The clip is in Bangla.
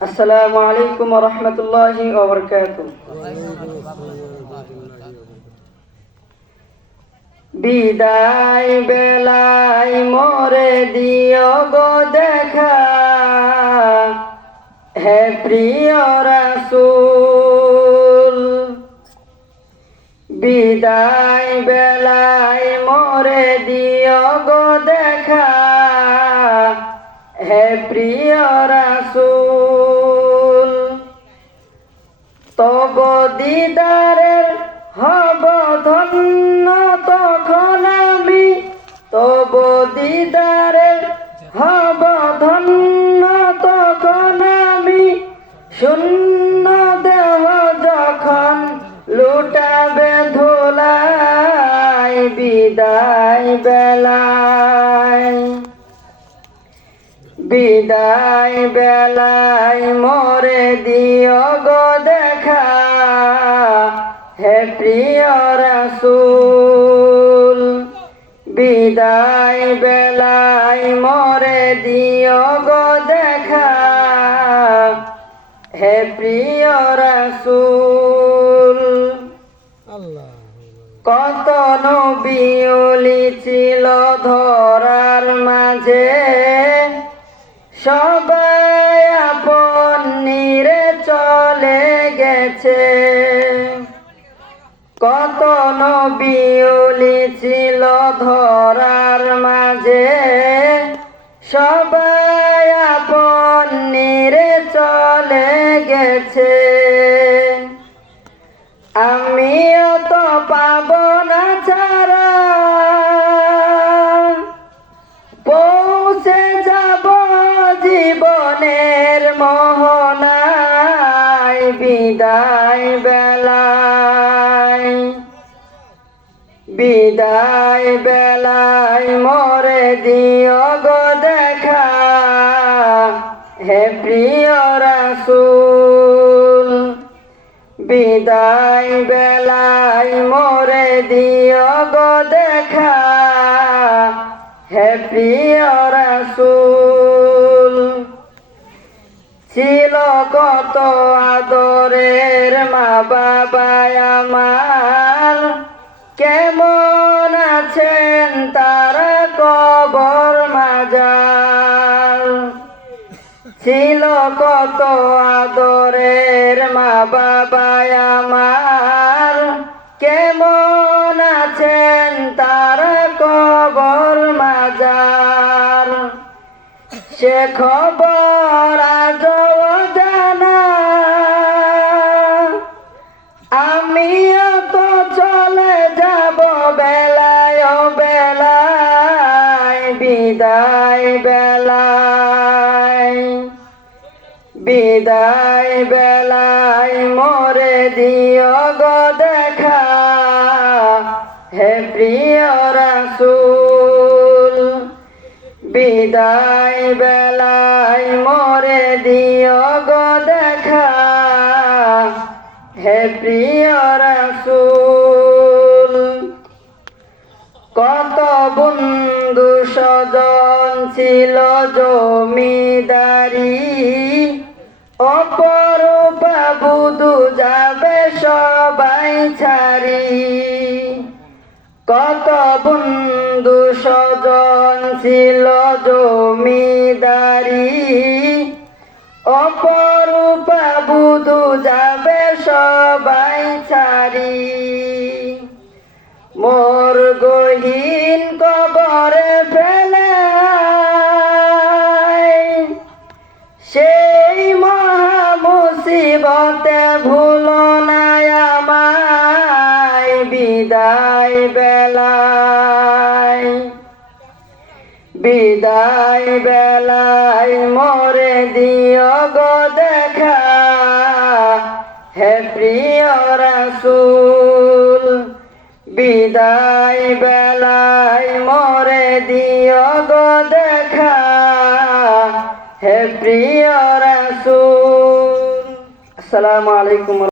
আসসালামু আলাইকুম ওয়া রাহমাতুল্লাহি ওয়া বারাকাতুহু। বিদায় বেলায় মোরে দিও গো দেখা, হে প্রিয় রাসূল। বিদায় বেলায় মোরে দিও গো দেখা, হে প্রিয় রাসূল। তব দিদারের হব ধন্য তখন আমি, তব দিদারের হব ধন্য তখন আমি। শূন্য দেহ যখন লুটাবে ধুলায়, বিদায় বেলায়, বিদায় বেলায় মোরে দিও গো দেখা, হে প্রিয় রাসূল। বিদায় বেলায় মোরে দিও গো দেখা, হে প্রিয় রাসূল। কত নবী ওলি ছিল ধরার মাঝে, সবাই আপন নিরে চলে গেছে। কত নবী ওলি ছিল ধরার মাঝে, সবাই আপন নিরে চলে গেছে। আমিও তো পাব না ছাড়া, পৌঁছে যাব জীবনের মোহনায়, বিদায় বেলায়, বিদায় বেলায় মোরে দিও গো দেখা, হে প্রিয় রাসূল। বিদায় বেলায় মোরে দিও গো দেখা, হে প্রিয় রাসূল। ছিল কত আদরের মা বাবা আমার, কেমন আছেন তারা কবর মাজার। ছিল কত আদরের মা বাবা আমার, কেমন আছেন তারা কবর মাজার। সে খবর আজও জানা, আমিও তো চলে যাব বেলায় বেলায়, বিদায় বেলায়, বিদায় বেলায় মোরে দিও গো দেখা, হে প্রিয় রাসূল। বিদায় বেলায় মোরে দিও গো দেখা, হে প্রিয় রাসূল। কত বন্ধু স্বজন ছিল জমিদারি, অপরূপা বুধু যাবে সবাই ছাড়ি। কত বন্ধু স্বজন ছিল জমিদারি, অপরূপা বুধু যাবে সবাই ছাড়ি। মোর গহীন কবরে ফেলে সেই মহা মুসিবতে ভুলো না আমায়, বিদায় বেলায়, বিদায় বেলায় মোরে দিও গো দেখা, হে প্রিয় রাসূল। বিদায় বেলায় মোরে দিও গো দেখা, হে প্রিয় রাসূল। আসসালামু আলাইকুম।